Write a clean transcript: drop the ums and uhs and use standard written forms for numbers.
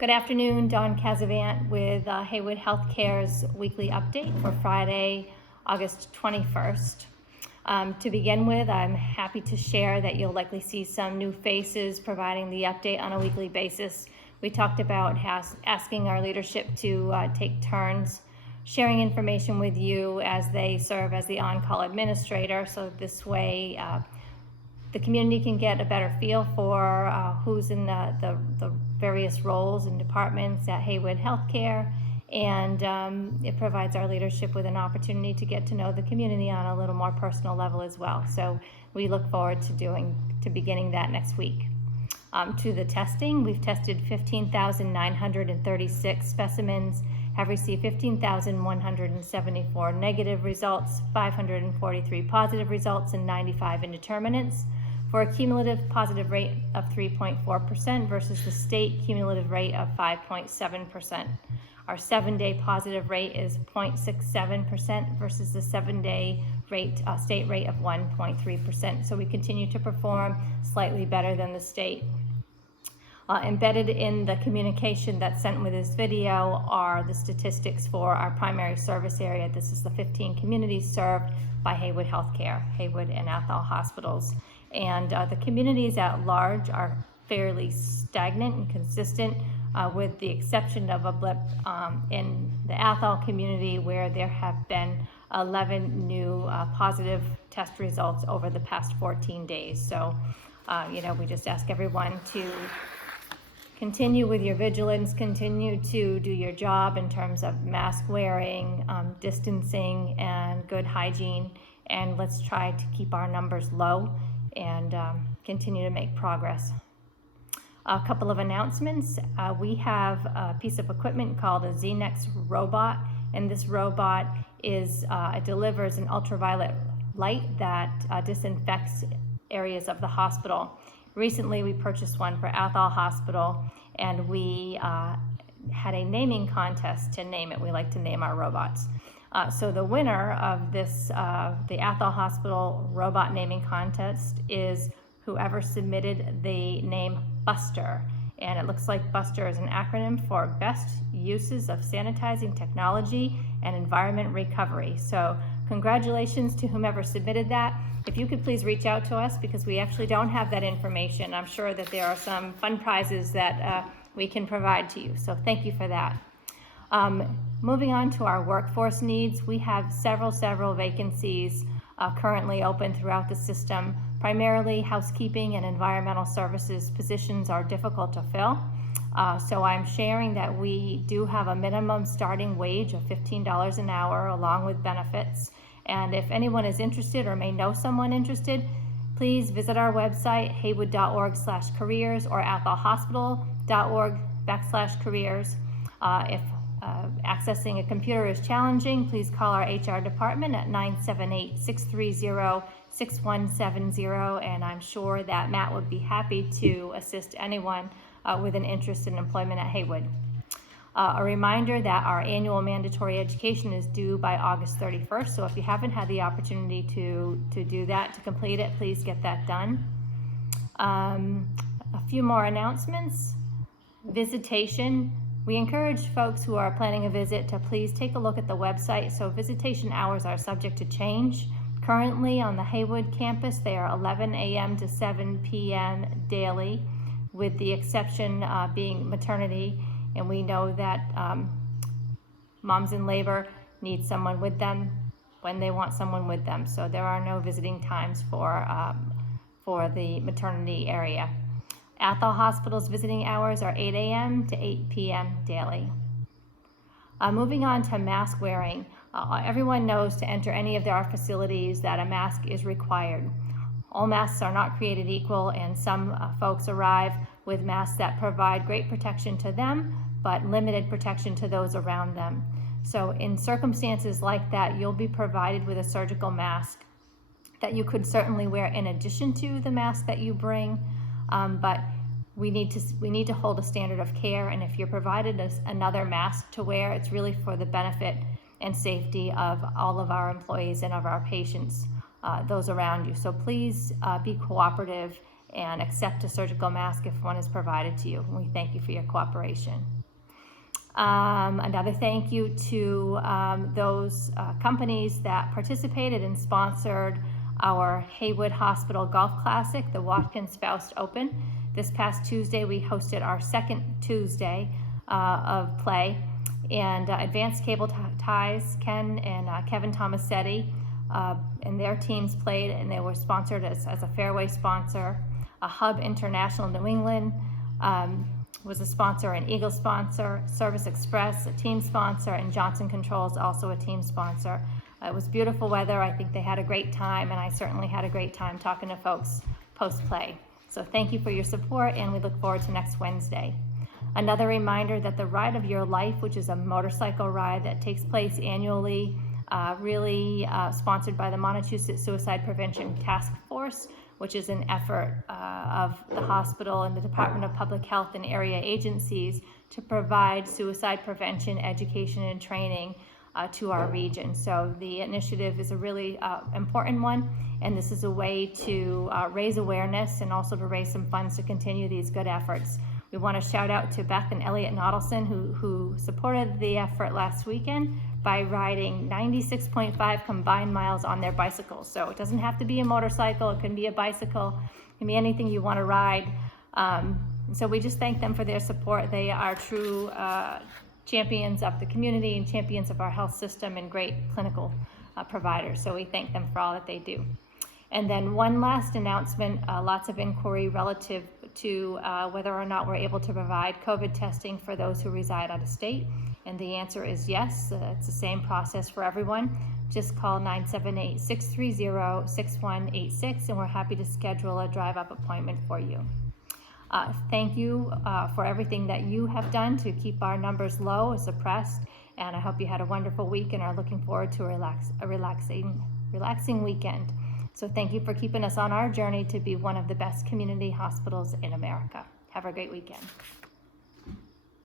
Good afternoon, Dawn Casavant with Heywood Healthcare's weekly update for Friday, August 21st. To begin with, I'm happy to share that you'll likely see some new faces providing the update on a weekly basis. We talked about asking our leadership to take turns sharing information with you as they serve as the on-call administrator, so this way the community can get a better feel for who's in the various roles and departments at Heywood Healthcare, and it provides our leadership with an opportunity to get to know the community on a little more personal level as well. So we look forward to beginning that next week. To the testing, we've tested 15,936 specimens, have received 15,174 negative results, 543 positive results, and 95 indeterminates, for a cumulative positive rate of 3.4% versus the state cumulative rate of 5.7%. Our 7-day positive rate is 0.67% versus the 7-day rate, state rate of 1.3%. So we continue to perform slightly better than the state. Embedded in the communication that's sent with this video are the statistics for our primary service area. This is the 15 communities served by Heywood Healthcare, Heywood and Athol hospitals. And the communities at large are fairly stagnant and consistent, with the exception of a blip in the Athol community where there have been 11 new positive test results over the past 14 days. So, we just ask everyone to continue with your vigilance, continue to do your job in terms of mask wearing, distancing, and good hygiene. And let's try to keep our numbers low and continue to make progress. A couple of announcements. We have a piece of equipment called a Xenix Robot, and this robot it delivers an ultraviolet light that disinfects areas of the hospital. Recently, we purchased one for Athol Hospital, and we had a naming contest to name it. We like to name our robots. So the winner of this, the Athol Hospital robot naming contest, is whoever submitted the name Buster. And it looks like Buster is an acronym for Best Uses of Sanitizing Technology and Environment Recovery. So congratulations to whomever submitted that. If you could please reach out to us, because we actually don't have that information. I'm sure that there are some fun prizes that we can provide to you. So thank you for that. Moving on to our workforce needs, we have several vacancies currently open throughout the system. Primarily housekeeping and environmental services positions are difficult to fill. So I'm sharing that we do have a minimum starting wage of $15 an hour along with benefits. And if anyone is interested or may know someone interested, please visit our website, heywood.org/careers or atholhospital.org/careers. If accessing a computer is challenging, please call our HR department at 978-630-6170, and I'm sure that Matt would be happy to assist anyone with an interest in employment at Heywood. A reminder that our annual mandatory education is due by August 31st, so if you haven't had the opportunity to do that, to complete it, please get that done. A few more announcements. Visitation. We encourage folks who are planning a visit to please take a look at the website. So visitation hours are subject to change. Currently on the Heywood campus, they are 11 a.m. to 7 p.m. daily, with the exception being maternity. And we know that moms in labor need someone with them when they want someone with them. So there are no visiting times for the maternity area. Athol Hospital's visiting hours are 8 a.m. to 8 p.m. daily. Moving on to mask wearing. Everyone knows to enter any of our facilities that a mask is required. All masks are not created equal, and some folks arrive with masks that provide great protection to them, but limited protection to those around them. So in circumstances like that, you'll be provided with a surgical mask that you could certainly wear in addition to the mask that you bring. But we need to hold a standard of care, and if you're provided another mask to wear, it's really for the benefit and safety of all of our employees and of our patients, those around you. So please be cooperative and accept a surgical mask if one is provided to you. We thank you for your cooperation. Another thank you to those companies that participated and sponsored our Heywood Hospital Golf Classic, the Watkins Faust Open. This past Tuesday, we hosted our second Tuesday of play, and Advanced Cable Ties, Ken and Kevin Tomasetti, and their teams played, and they were sponsored as a fairway sponsor. A Hub International New England was a sponsor, an Eagle sponsor, Service Express, a team sponsor, and Johnson Controls, also a team sponsor. It was beautiful weather. I think they had a great time, and I certainly had a great time talking to folks post-play. So thank you for your support, and we look forward to next Wednesday. Another reminder that the Ride of Your Life, which is a motorcycle ride that takes place annually, really sponsored by the Massachusetts Suicide Prevention Task Force, which is an effort of the hospital and the Department of Public Health and area agencies to provide suicide prevention, education, and training to our region. So the initiative is a really important one, and this is a way to raise awareness and also to raise some funds to continue these good efforts. We want to shout out to Beth and Elliot Nodelson, who supported the effort last weekend by riding 96.5 combined miles on their bicycles. So it doesn't have to be a motorcycle, it can be a bicycle, it can be anything you want to ride. So we just thank them for their support. They are true champions of the community and champions of our health system and great clinical providers. So we thank them for all that they do. And then one last announcement, lots of inquiry relative to whether or not we're able to provide COVID testing for those who reside out of state. And the answer is yes. It's the same process for everyone. Just call 978-630-6186, and we're happy to schedule a drive-up appointment for you. Thank you for everything that you have done to keep our numbers low, suppressed, and I hope you had a wonderful week and are looking forward to a relaxing weekend. So thank you for keeping us on our journey to be one of the best community hospitals in America. Have a great weekend.